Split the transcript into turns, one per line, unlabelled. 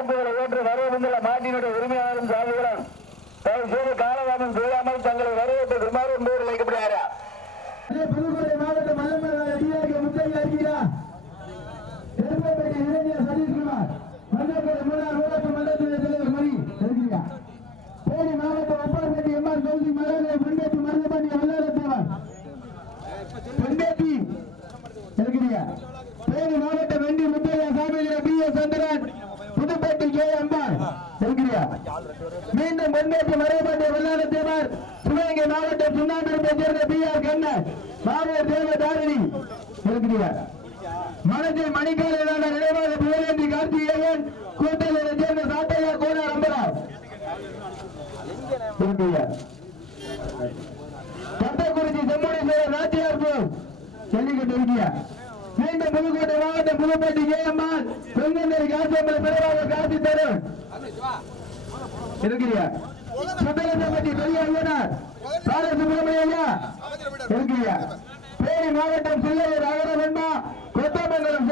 வாய்ப்புகளை ஏற்று வரவேண்டுள்ள மாட்டினுடைய உரிமையாளரும் சார்புகளும் தயவு செய்து காலதாமம் செய்யாமல் தங்களை வரவேற்று சுமார் என்பவர் அழைக்கப்படுகிறாரா
புதுக்கோட்டை மாவட்டம் மல்லமலை டிஆர்கே முத்தையா இருக்கிறா எருமைப்பட்டி இளைஞர் சதீஷ்குமார் ஊராட்சி தலைவர் மணி இருக்கிறா தேனி மாவட்டம் அப்பாற்பட்டி எம்ஆர் கௌசி மகாதேவ பண்பேட்டி மருதபாண்டி தேனி மாவட்டம் வெண்டி Muthiah சாமிகிற P S Chandran Puduppettai K Ambal மீண்டும் மீண்டும் பண்பேட்டி மருதபாண்டி தேவர் சிவகங்கை மாவட்டம் சுண்ணாம்பிரத்தை சேர்ந்த பி ஆர் கண்ணன் மாவட்ட தேவ தாரணி இருக்கிறார் மனதில் மணிக்காலையிலான நினைவாக புகழேந்தி கார்த்திகேயன் கூட்டத்தில் சேர்ந்த சாட்டையா கோடா அம்பராவ் இருக்கிறியா கட்டக்குறிச்சி செம்மொழீஸ்வரர் நாச்சியார் போல் ஜல்லிக்கட்டு இருக்கிறார் மீண்டும் புதுக்கோட்டை மாவட்டம் புதுப்பட்டி கேஎம்ஆர் பெருங்கந்தரி காசியம்மன் பிறவாக காசி தரும். இருக்கிறியா சுந்தரசம்பட்டி பெரிய ஐயனார் பாலசுப்ரமணிய ஐயா இருக்கிறியா தேனி மாவட்டம் சில்லையர் அகரவெண்மா